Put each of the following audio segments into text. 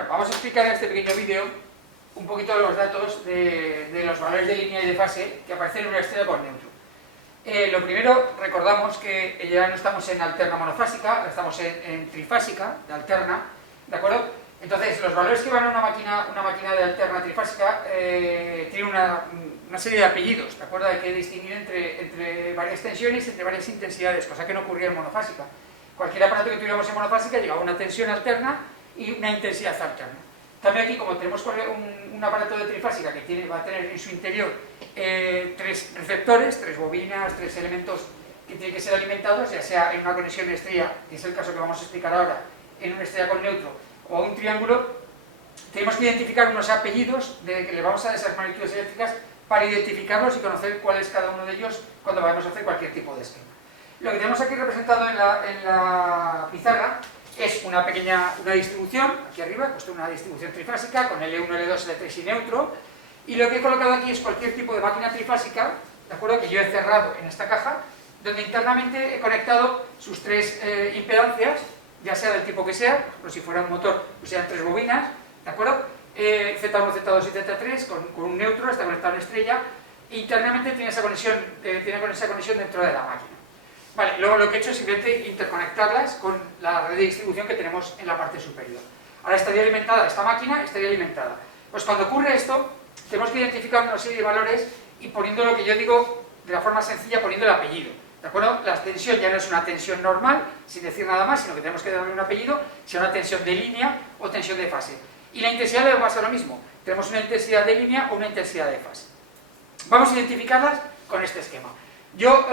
Bueno, vamos a explicar en este pequeño vídeo un poquito los datos de los valores de línea y de fase que aparecen en una estrella con neutro. Lo primero, recordamos que ya no estamos en alterna monofásica, estamos en trifásica, de alterna, ¿de acuerdo? Entonces, los valores que van a una máquina de alterna trifásica tienen una serie de apellidos, ¿de acuerdo? Hay que distinguir entre varias tensiones, entre varias intensidades, cosa que no ocurría en monofásica. Cualquier aparato que tuviéramos en monofásica llevaba una tensión alterna y una intensidad alterna. También aquí, como tenemos un aparato de trifásica que va a tener en su interior tres receptores, tres bobinas, tres elementos que tienen que ser alimentados, ya sea en una conexión de estrella, que es el caso que vamos a explicar ahora, en una estrella con neutro o un triángulo, tenemos que identificar unos apellidos que le vamos a dar esas magnitudes eléctricas para identificarlos y conocer cuál es cada uno de ellos cuando vayamos a hacer cualquier tipo de esquema. Lo que tenemos aquí representado en la pizarra es una distribución, aquí arriba, he puesto una distribución trifásica con L1, L2, L3 y neutro, y lo que he colocado aquí es cualquier tipo de máquina trifásica, ¿de acuerdo?, que yo he cerrado en esta caja, donde internamente he conectado sus tres impedancias, ya sea del tipo que sea, por ejemplo, si fuera un motor, pues sean tres bobinas, ¿de acuerdo? Z1, Z2 y Z3 con un neutro, está conectado en estrella, e internamente tiene esa conexión dentro de la máquina. Vale, luego lo que he hecho es simplemente interconectarlas con la red de distribución que tenemos en la parte superior. Ahora estaría alimentada, esta máquina estaría alimentada. Pues cuando ocurre esto, tenemos que identificar una serie de valores y poniendo lo que yo digo de la forma sencilla, poniendo el apellido. ¿De acuerdo? La tensión ya no es una tensión normal, sin decir nada más, sino que tenemos que darle un apellido, sea una tensión de línea o tensión de fase. Y la intensidad le pasa lo mismo. Tenemos una intensidad de línea o una intensidad de fase. Vamos a identificarlas con este esquema. Yo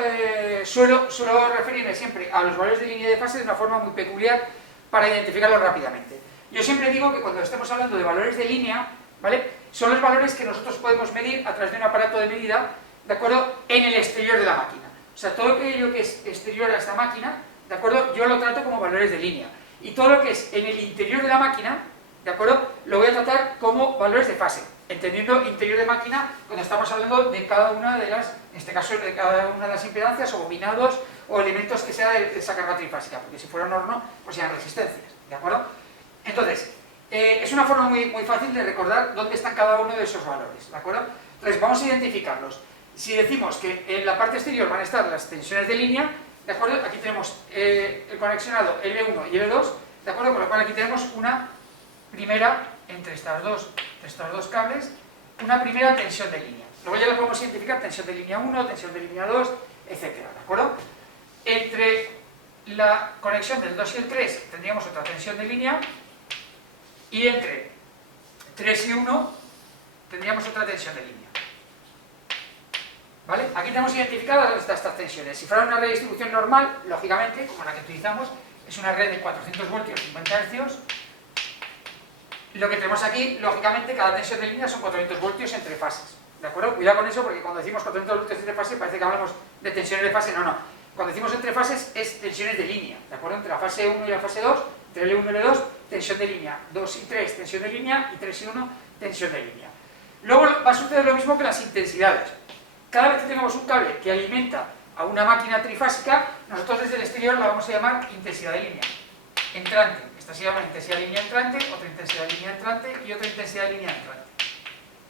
suelo referirme siempre a los valores de línea y de fase de una forma muy peculiar para identificarlos rápidamente. Yo siempre digo que cuando estemos hablando de valores de línea, ¿vale?, son los valores que nosotros podemos medir a través de un aparato de medida, ¿de acuerdo?, en el exterior de la máquina. O sea, todo aquello que es exterior a esta máquina, ¿de acuerdo?, yo lo trato como valores de línea. Y todo lo que es en el interior de la máquina, ¿de acuerdo?, lo voy a tratar como valores de fase. Entendiendo interior de máquina cuando estamos hablando de cada una de las, en este caso de cada una de las impedancias o bobinados o elementos que sea de esa carga trifásica, porque si fuera un horno, pues sean resistencias, ¿de acuerdo? Entonces, es una forma muy fácil de recordar dónde están cada uno de esos valores, ¿de acuerdo? Entonces, vamos a identificarlos. Si decimos que en la parte exterior van a estar las tensiones de línea, ¿de acuerdo? Aquí tenemos el conexionado L1 y L2, ¿de acuerdo? Con lo cual aquí tenemos una primera, entre estos dos cables, una primera tensión de línea. Luego ya la podemos identificar, tensión de línea 1, tensión de línea 2, etcétera, ¿de acuerdo? Entre la conexión del 2 y el 3 tendríamos otra tensión de línea, y entre 3 y 1 tendríamos otra tensión de línea. ¿Vale? Aquí tenemos identificadas dónde están estas tensiones. Si fuera una red de distribución normal, lógicamente, como la que utilizamos, es una red de 400 voltios, 50 hercios. Lo que tenemos aquí, lógicamente, cada tensión de línea son 400 voltios entre fases. ¿De acuerdo? Cuidado con eso, porque cuando decimos 400 voltios entre fases parece que hablamos de tensiones de fase. No. Cuando decimos entre fases es tensiones de línea. ¿De acuerdo? Entre la fase 1 y la fase 2, entre L1 y L2, tensión de línea. 2 y 3, tensión de línea. Y 3 y 1, tensión de línea. Luego va a suceder lo mismo que las intensidades. Cada vez que tengamos un cable que alimenta a una máquina trifásica, nosotros desde el exterior la vamos a llamar intensidad de línea. Entrante. Esta se llama intensidad de línea entrante, otra intensidad de línea entrante y otra intensidad de línea entrante.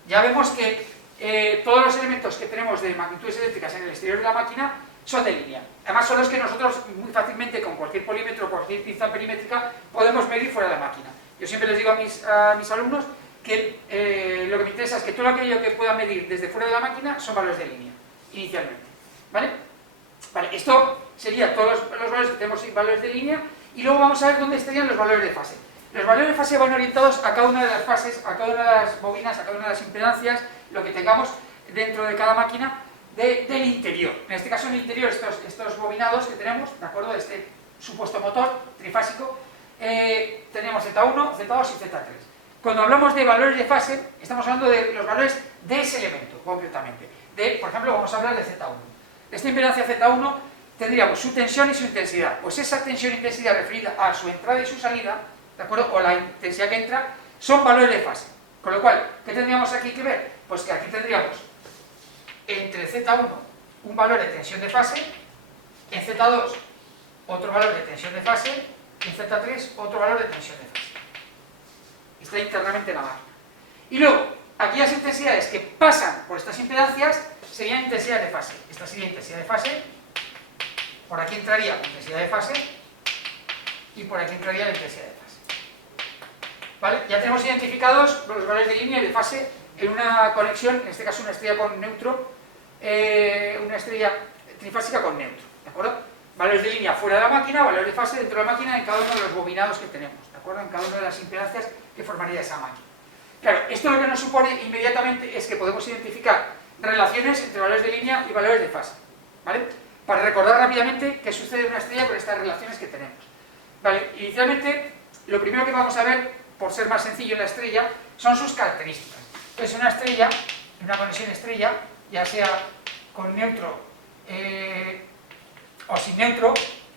Ya vemos que todos los elementos que tenemos de magnitudes eléctricas en el exterior de la máquina son de línea. Además son los que nosotros muy fácilmente con cualquier polímetro, cualquier pinza perimétrica podemos medir fuera de la máquina. Yo siempre les digo a mis alumnos que lo que me interesa es que todo aquello que pueda medir desde fuera de la máquina son valores de línea, inicialmente. ¿Vale? Vale, esto sería todos los valores que tenemos en valores de línea. Y luego vamos a ver dónde estarían los valores de fase. Los valores de fase van orientados a cada una de las fases, a cada una de las bobinas, a cada una de las impedancias, lo que tengamos dentro de cada máquina del interior. En este caso, en el interior, estos bobinados que tenemos, ¿de acuerdo? Este supuesto motor trifásico, tenemos Z1, Z2 y Z3. Cuando hablamos de valores de fase, estamos hablando de los valores de ese elemento, concretamente. Por ejemplo, vamos a hablar de Z1. Esta impedancia Z1 tendríamos su tensión y su intensidad. Pues esa tensión e intensidad referida a su entrada y su salida, ¿de acuerdo?, o la intensidad que entra, son valores de fase. Con lo cual, ¿qué tendríamos aquí que ver? Pues que aquí tendríamos entre Z1 un valor de tensión de fase, en Z2 otro valor de tensión de fase, y en Z3 otro valor de tensión de fase. está internamente en la máquina. Y luego, aquellas intensidades que pasan por estas impedancias serían intensidades de fase. Esta sería intensidad de fase, por aquí entraría la intensidad de fase y por aquí entraría la intensidad de fase. ¿Vale? Ya tenemos identificados los valores de línea y de fase en una conexión, en este caso una estrella con neutro, una estrella trifásica con neutro, ¿de acuerdo? Valores de línea fuera de la máquina, valores de fase dentro de la máquina en cada uno de los bobinados que tenemos, ¿de acuerdo? En cada una de las impedancias que formaría esa máquina. Claro, esto lo que nos supone inmediatamente es que podemos identificar relaciones entre valores de línea y valores de fase, ¿vale? Para recordar rápidamente qué sucede en una estrella con estas relaciones que tenemos. Vale, inicialmente, lo primero que vamos a ver, por ser más sencillo en la estrella, son sus características. Entonces, una estrella, una conexión estrella, ya sea con neutro o sin neutro,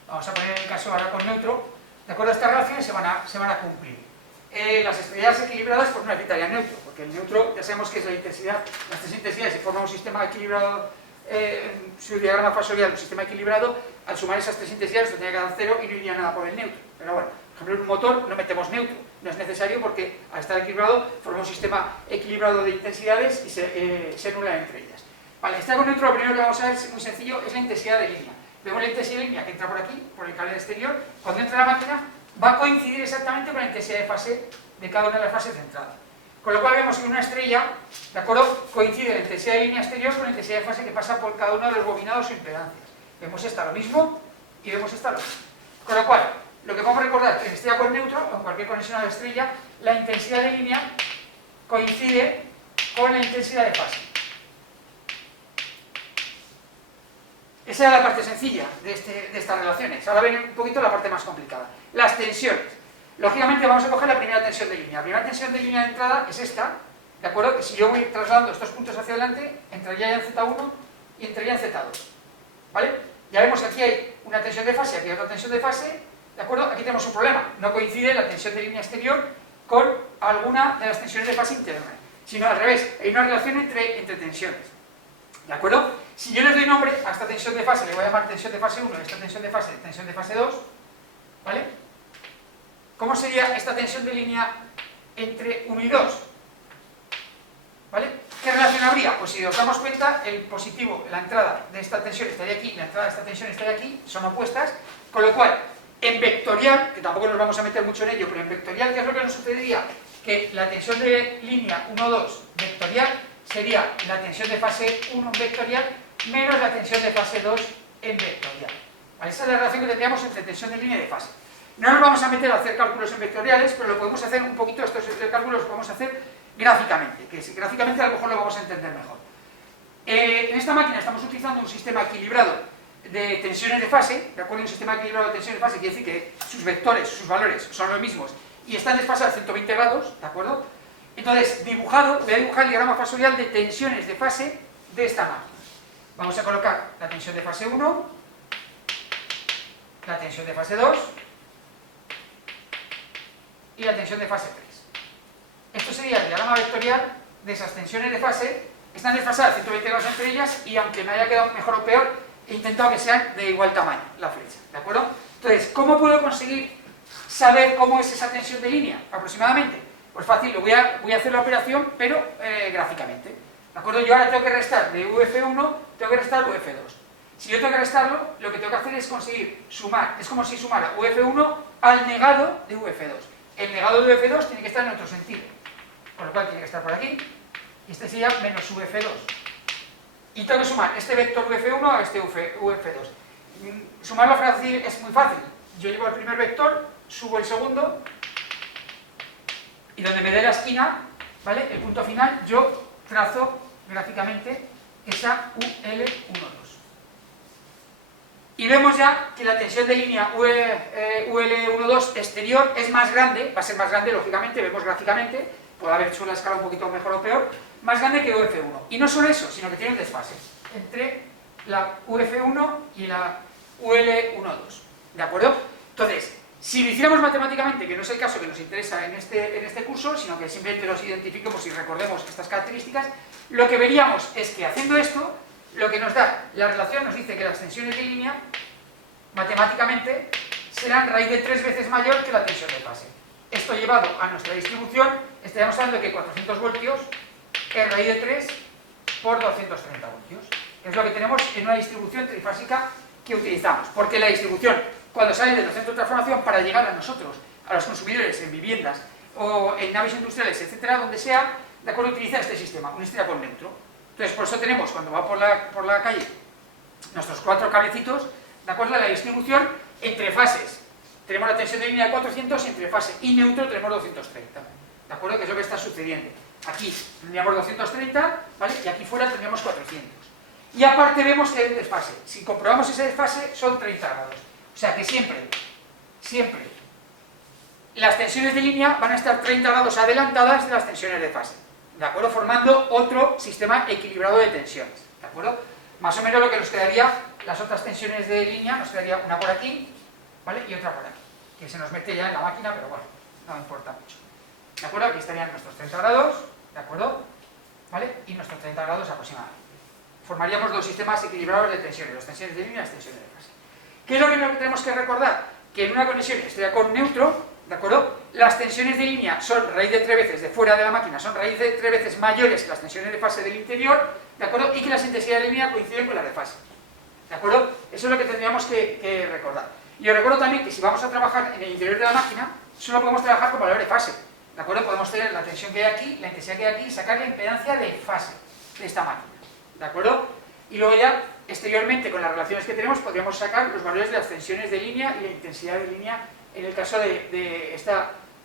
vamos a poner el caso ahora con neutro, de acuerdo a estas relaciones se van a cumplir. Las estrellas equilibradas pues no necesitarían neutro, porque el neutro ya sabemos que es la intensidad, las tres intensidades, si forma un sistema equilibrado, su diagrama fasorial, un sistema equilibrado, al sumar esas tres intensidades tendría que dar cero y no iría nada por el neutro. Pero bueno, por ejemplo en un motor no metemos neutro, no es necesario porque al estar equilibrado forma un sistema equilibrado de intensidades y se anulan entre ellas. Vale, estar con neutro lo primero que vamos a ver es muy sencillo, es la intensidad de línea. Vemos la intensidad de línea que entra por aquí, por el cable exterior, cuando entra a la máquina va a coincidir exactamente con la intensidad de fase de cada una de las fases de entrada. Con lo cual vemos que una estrella, ¿de acuerdo?, coincide la intensidad de línea exterior con la intensidad de fase que pasa por cada uno de los bobinados o impedancias. Vemos esta lo mismo y vemos esta lo mismo. Con lo cual, lo que vamos a recordar es que en estrella con neutro, o en cualquier conexión a la estrella, la intensidad de línea coincide con la intensidad de fase. Esa era la parte sencilla de estas relaciones. Ahora ven un poquito la parte más complicada. Las tensiones. Lógicamente vamos a coger la primera tensión de línea. La primera tensión de línea de entrada es esta, ¿de acuerdo? Que si yo voy trasladando estos puntos hacia adelante, entraría ya en Z1 y entraría en Z2. ¿Vale? Ya vemos que aquí hay una tensión de fase y aquí hay otra tensión de fase, ¿de acuerdo? Aquí tenemos un problema. No coincide la tensión de línea exterior con alguna de las tensiones de fase interna, sino al revés. Hay una relación entre tensiones. ¿De acuerdo? Si yo les doy nombre a esta tensión de fase, le voy a llamar tensión de fase 1 y esta tensión de fase 2, ¿vale? ¿Cómo sería esta tensión de línea entre 1 y 2? ¿Vale? ¿Qué relación habría? Pues si nos damos cuenta, el positivo, la entrada de esta tensión estaría aquí, la entrada de esta tensión estaría aquí, son opuestas, con lo cual, en vectorial, que tampoco nos vamos a meter mucho en ello, pero en vectorial, ¿qué es lo que nos sucedería? Que la tensión de línea 1-2 vectorial sería la tensión de fase 1 vectorial menos la tensión de fase 2 en vectorial. ¿Vale? Esa es la relación que tendríamos entre tensión de línea y de fase. No nos vamos a meter a hacer cálculos en vectoriales, pero lo podemos hacer un poquito, estos cálculos los podemos hacer gráficamente, que gráficamente a lo mejor lo vamos a entender mejor. En esta máquina estamos utilizando un sistema equilibrado de tensiones de fase, ¿de acuerdo? Un sistema equilibrado de tensiones de fase quiere decir que sus vectores, sus valores son los mismos y están desfasados a 120 grados, ¿de acuerdo? Entonces, voy a dibujar el diagrama fasorial de tensiones de fase de esta máquina. Vamos a colocar la tensión de fase 1, la tensión de fase 2 y la tensión de fase 3. Esto sería el diagrama vectorial de esas tensiones de fase. Están desfasadas 120 grados entre ellas y aunque me haya quedado mejor o peor, he intentado que sean de igual tamaño la flecha, ¿de acuerdo? Entonces, ¿cómo puedo conseguir saber cómo es esa tensión de línea aproximadamente? Pues fácil, voy a hacer la operación, pero gráficamente. ¿De acuerdo? Yo ahora tengo que restar de UF1, tengo que restar UF2. Si yo tengo que restarlo, lo que tengo que hacer es conseguir sumar. Es como si sumara UF1 al negado de UF2. El negado de UF2 tiene que estar en otro sentido. Con lo cual tiene que estar por aquí. Y este sería menos UF2. Y tengo que sumar este vector UF1 a este UF2. Sumarlo fácil es muy fácil. Yo llevo el primer vector, subo el segundo, y donde me dé la esquina, ¿vale? El punto final, yo trazo gráficamente esa UL12. Y vemos ya que la tensión de línea UL12 exterior es más grande, va a ser más grande, lógicamente, vemos gráficamente, puede haber hecho la escala un poquito mejor o peor, más grande que UF1. Y no solo eso, sino que tiene un desfase entre la UF1 y la UL12. ¿De acuerdo? Entonces, si lo hiciéramos matemáticamente, que no es el caso que nos interesa en este curso, sino que simplemente los identifiquemos y recordemos estas características, lo que veríamos es que haciendo esto, lo que nos da la relación nos dice que las tensiones de línea, matemáticamente, serán raíz de 3 veces mayor que la tensión de fase. Esto llevado a nuestra distribución, estaríamos hablando de que 400 voltios es raíz de 3 por 230 voltios. Es lo que tenemos en una distribución trifásica que utilizamos. Porque la distribución, cuando sale de los centros de transformación para llegar a nosotros, a los consumidores en viviendas o en naves industriales, etcétera, donde sea, de acuerdo, utiliza este sistema, un estriado neutro. Entonces, por eso tenemos, cuando va por la calle, nuestros 4 cablecitos, de acuerdo a la distribución entre fases. Tenemos la tensión de línea de 400 y entre fase y neutro tenemos 230. ¿De acuerdo? Que es lo que está sucediendo. Aquí tendríamos 230, ¿vale? Y aquí fuera tendríamos 400. Y aparte vemos que hay un desfase. Si comprobamos ese desfase, son 30 grados. O sea que siempre, las tensiones de línea van a estar 30 grados adelantadas de las tensiones de fase. ¿De acuerdo? Formando otro sistema equilibrado de tensiones. ¿De acuerdo? Más o menos lo que nos quedaría, las otras tensiones de línea, nos quedaría una por aquí, ¿vale? Y otra por aquí. Que se nos mete ya en la máquina, pero bueno, no importa mucho. ¿De acuerdo? Aquí estarían nuestros 30 grados, ¿de acuerdo? ¿Vale? Y nuestros 30 grados aproximadamente. Formaríamos dos sistemas equilibrados de tensiones, las tensiones de línea y las tensiones de fase. ¿Qué es lo que tenemos que recordar? Que en una conexión estrella con neutro, ¿de acuerdo? Las tensiones de línea son raíz de 3 veces de fuera de la máquina, son raíz de 3 veces mayores que las tensiones de fase del interior, ¿de acuerdo? Y que las intensidades de línea coinciden con las de fase. ¿De acuerdo? Eso es lo que tendríamos que recordar. Y os recuerdo también que si vamos a trabajar en el interior de la máquina, solo podemos trabajar con valor de fase. ¿De acuerdo? Podemos tener la tensión que hay aquí, la intensidad que hay aquí y sacar la impedancia de fase de esta máquina. ¿De acuerdo? Y luego ya, exteriormente, con las relaciones que tenemos, podríamos sacar los valores de las tensiones de línea y la intensidad de línea en el caso de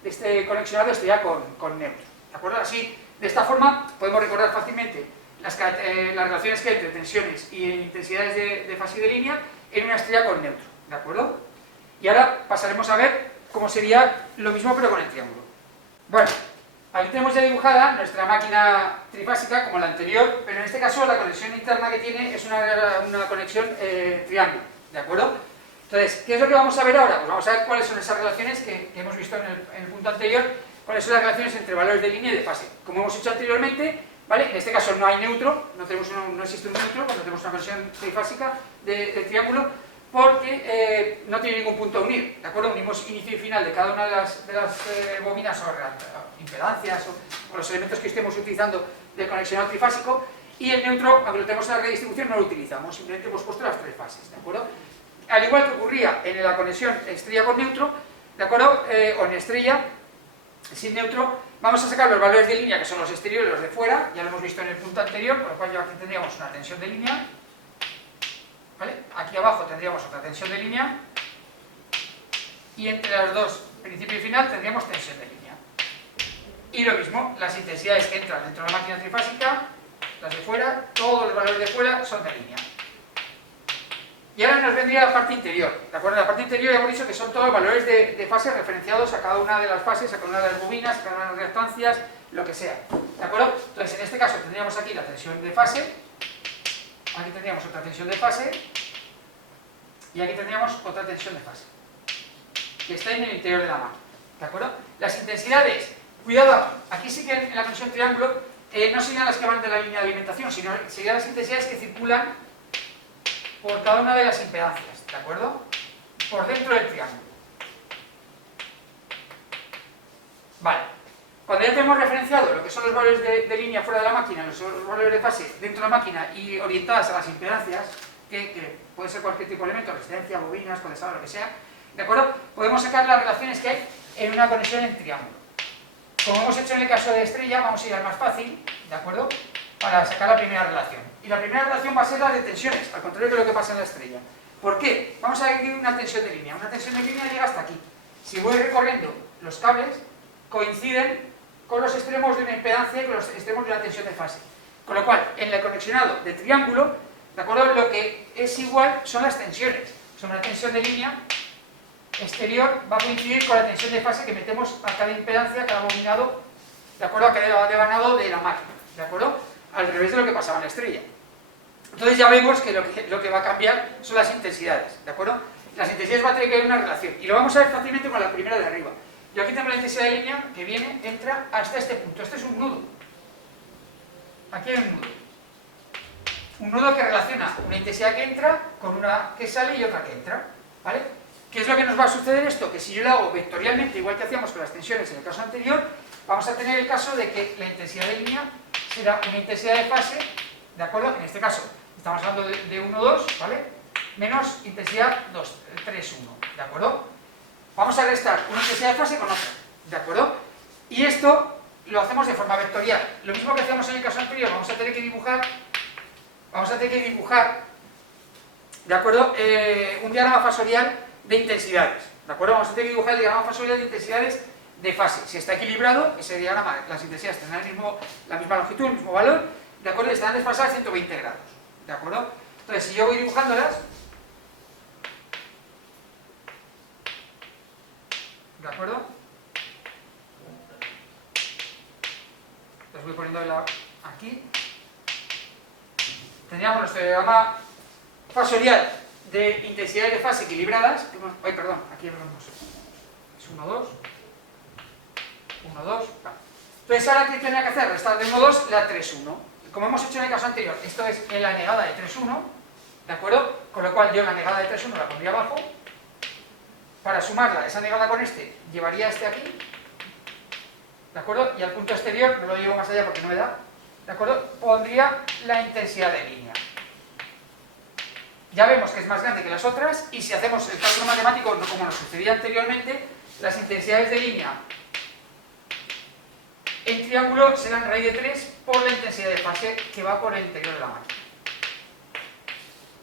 este conexionado estrella con neutro. ¿De acuerdo? Así, de esta forma, podemos recordar fácilmente las relaciones que hay entre tensiones y intensidades de fase y de línea en una estrella con neutro. ¿De acuerdo? Y ahora pasaremos a ver cómo sería lo mismo pero con el triángulo. Bueno, aquí tenemos ya dibujada nuestra máquina trifásica como la anterior, pero en este caso la conexión interna que tiene es una conexión triángulo. ¿De acuerdo? Entonces, ¿qué es lo que vamos a ver ahora? Pues vamos a ver cuáles son esas relaciones que hemos visto en el punto anterior, cuáles son las relaciones entre valores de línea y de fase. Como hemos hecho anteriormente, ¿vale? En este caso no hay neutro, no existe un neutro cuando tenemos una conexión trifásica de triángulo, porque no tiene ningún punto a unir, ¿de acuerdo? Unimos inicio y final de cada una de las bobinas o impedancias o los elementos que estemos utilizando del conexionado trifásico, y el neutro, aunque lo tenemos en la redistribución, no lo utilizamos, simplemente hemos puesto las 3 fases, ¿de acuerdo? Al igual que ocurría en la conexión estrella con neutro, ¿de acuerdo? O en estrella sin neutro, vamos a sacar los valores de línea, que son los exteriores y los de fuera, ya lo hemos visto en el punto anterior, con lo cual ya aquí tendríamos una tensión de línea, ¿vale? Aquí abajo tendríamos otra tensión de línea, y entre las dos, principio y final, tendríamos tensión de línea. Y lo mismo, las intensidades que entran dentro de la máquina trifásica, las de fuera, todos los valores de fuera son de línea. Y ahora nos vendría la parte interior, ¿de acuerdo? La parte interior ya hemos dicho que son todos los valores de fase referenciados a cada una de las fases, a cada una de las bobinas, a cada una de las reactancias, lo que sea, ¿de acuerdo? Entonces, en este caso tendríamos aquí la tensión de fase, aquí tendríamos otra tensión de fase, y aquí tendríamos otra tensión de fase, que está en el interior de la máquina, ¿de acuerdo? Las intensidades, cuidado, aquí sí que en la conexión triángulo no serían las que van de la línea de alimentación, sino serían las intensidades que circulan por cada una de las impedancias, ¿de acuerdo? Por dentro del triángulo. Vale. Cuando ya tenemos referenciado lo que son los valores de línea fuera de la máquina, los valores de fase dentro de la máquina y orientadas a las impedancias, que puede ser cualquier tipo de elemento, resistencia, bobinas, condensado, lo que sea, ¿de acuerdo? Podemos sacar las relaciones que hay en una conexión en triángulo. Como hemos hecho en el caso de estrella, vamos a ir al más fácil, ¿de acuerdo? Para sacar la primera relación. Y la primera relación va a ser la de tensiones, al contrario de lo que pasa en la estrella. ¿Por qué? Vamos a ver una tensión de línea. Una tensión de línea llega hasta aquí. Si voy recorriendo los cables, coinciden con los extremos de una impedancia y con los extremos de una tensión de fase. Con lo cual, en el conexionado de triángulo, ¿de acuerdo? Lo que es igual son las tensiones. Son una tensión de línea exterior va a coincidir con la tensión de fase que metemos a cada impedancia, a cada bobinado, ¿de acuerdo? A cada devanado de la máquina, ¿de acuerdo? Al revés de lo que pasaba en la estrella. Entonces ya vemos que lo que va a cambiar son las intensidades, ¿de acuerdo? Las intensidades van a tener que haber una relación, y lo vamos a ver fácilmente con la primera de arriba. Yo aquí tengo la intensidad de línea que viene, entra hasta este punto. Este es un nudo. Aquí hay un nudo. Un nudo que relaciona una intensidad que entra con una que sale y otra que entra, ¿vale? ¿Qué es lo que nos va a suceder esto? Que si yo lo hago vectorialmente, igual que hacíamos con las tensiones en el caso anterior, vamos a tener el caso de que la intensidad de línea será una intensidad de fase, ¿de acuerdo? En este caso estamos hablando de 1, 2, ¿vale? Menos intensidad 2, 3, 1, ¿de acuerdo? Vamos a restar una intensidad de fase con otra, ¿de acuerdo? Y esto lo hacemos de forma vectorial. Lo mismo que hacíamos en el caso anterior, vamos a tener que dibujar, ¿de acuerdo? Un diagrama fasorial de intensidades, ¿de acuerdo? Vamos a tener que dibujar el diagrama fasorial de intensidades de fase. Si está equilibrado, ese diagrama, las intensidades tendrán la misma longitud, el mismo valor, ¿de acuerdo? Y estarán desfasadas 120 grados, ¿de acuerdo? Entonces, si yo voy dibujándolas, ¿de acuerdo? Los voy poniendo aquí. Tendríamos nuestro diagrama fasorial de intensidades de fase equilibradas. Ay, perdón, aquí hablamos. Es 1, 2. 1, 2. Vale. Entonces, ahora, ¿qué tendría que hacer? Restar de 1, 2 la 3, 1. Como hemos hecho en el caso anterior, esto es en la negada de 3, 1. ¿De acuerdo? Con lo cual, yo la negada de 3, 1 la pondría abajo. Para sumarla, esa negada con este, llevaría este aquí. ¿De acuerdo? Y al punto exterior, no lo llevo más allá porque no me da. ¿De acuerdo? Pondría la intensidad de línea. Ya vemos que es más grande que las otras, y si hacemos el cálculo matemático, no como nos sucedía anteriormente, las intensidades de línea en triángulo serán raíz de 3 por la intensidad de fase que va por el interior de la máquina.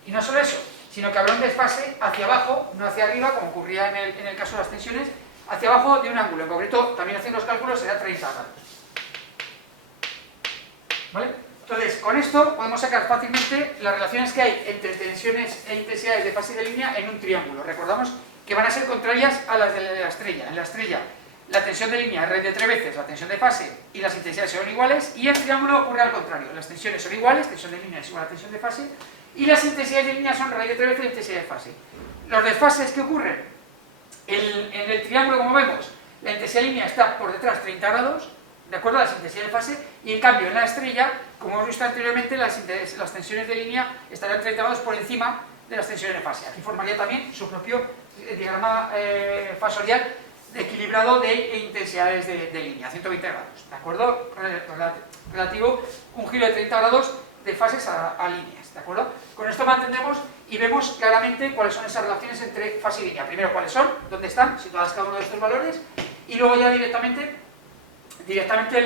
Y no solo eso, sino que habrá un desfase hacia abajo, no hacia arriba, como ocurría en el caso de las tensiones, hacia abajo de un ángulo. En concreto, también haciendo los cálculos, será 30 grados. ¿Vale? Entonces, con esto podemos sacar fácilmente las relaciones que hay entre tensiones e intensidades de fase de línea en un triángulo. Recordamos que van a ser contrarias a las de la estrella. En la estrella, la tensión de línea es raíz de 3 veces la tensión de fase y las intensidades son iguales, y en el triángulo ocurre al contrario. Las tensiones son iguales, tensión de línea es igual a tensión de fase, y las intensidades de línea son raíz de 3 veces la intensidad de fase. Los desfases que ocurren en el triángulo, como vemos, la intensidad de línea está por detrás 30 grados, de acuerdo a las intensidades de fase, y en cambio en la estrella, como hemos visto anteriormente, las tensiones de línea estarán 30 grados por encima de las tensiones de fase. Aquí formaría también su propio diagrama fasorial equilibrado de intensidades de línea, 120 grados, ¿de acuerdo? Relativo, un giro de 30 grados de fases a líneas, ¿de acuerdo? Con esto mantendremos y vemos claramente cuáles son esas relaciones entre fase y línea. Primero, cuáles son, dónde están, situadas cada uno de estos valores, y luego ya directamente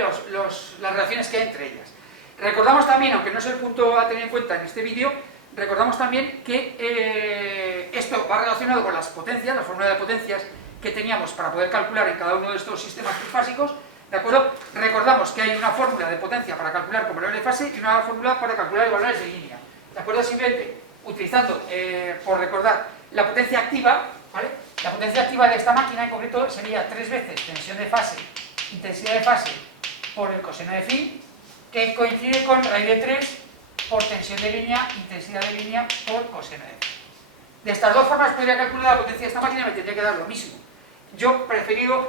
las relaciones que hay entre ellas. Recordamos también, aunque no es el punto a tener en cuenta en este vídeo, recordamos también que esto va relacionado con las potencias, la fórmula de potencias que teníamos para poder calcular en cada uno de estos sistemas trifásicos, ¿de acuerdo? Recordamos que hay una fórmula de potencia para calcular con valores de fase y una fórmula para calcular los valores de línea, ¿de acuerdo? Simplemente utilizando, por recordar, la potencia activa, ¿vale? La potencia activa de esta máquina en concreto sería 3 veces tensión de fase, intensidad de fase por el coseno de phi, que coincide con raíz de 3 por tensión de línea, intensidad de línea por coseno de phi. De estas dos formas podría calcular la potencia de esta máquina y me tendría que dar lo mismo. Yo prefiero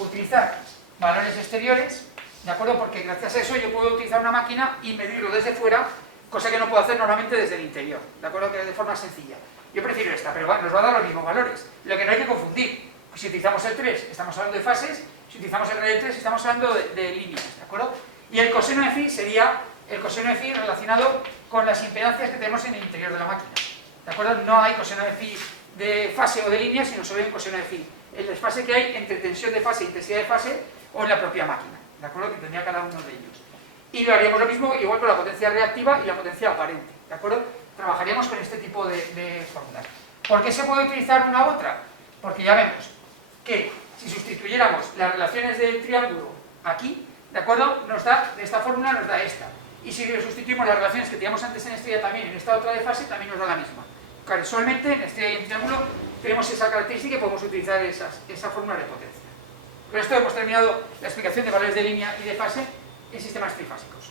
utilizar valores exteriores, ¿de acuerdo? Porque gracias a eso yo puedo utilizar una máquina y medirlo desde fuera, cosa que no puedo hacer normalmente desde el interior, ¿de acuerdo? Que de forma sencilla. Yo prefiero esta, pero nos va a dar los mismos valores. Lo que no hay que confundir, si utilizamos el 3 estamos hablando de fases, si utilizamos el raíz de 3 estamos hablando de líneas, ¿de acuerdo? Y el coseno de phi sería el coseno de phi relacionado con las impedancias que tenemos en el interior de la máquina, ¿de acuerdo? No hay coseno de phi de fase o de línea, sino solo hay un coseno de phi. El desfase que hay entre tensión de fase e intensidad de fase o en la propia máquina, ¿de acuerdo? Que tendría cada uno de ellos. Y lo haríamos lo mismo igual con la potencia reactiva y la potencia aparente, ¿de acuerdo? Trabajaríamos con este tipo de fórmulas. ¿Por qué se puede utilizar una u otra? Porque ya vemos que si sustituyéramos las relaciones del triángulo aquí, ¿de acuerdo? De esta fórmula nos da esta. Y si sustituimos las relaciones que teníamos antes en estrella también en esta otra de fase, también nos da la misma. Casualmente, en estrella y en triángulo tenemos esa característica y podemos utilizar esa fórmula de potencia. Con esto hemos terminado la explicación de valores de línea y de fase en sistemas trifásicos.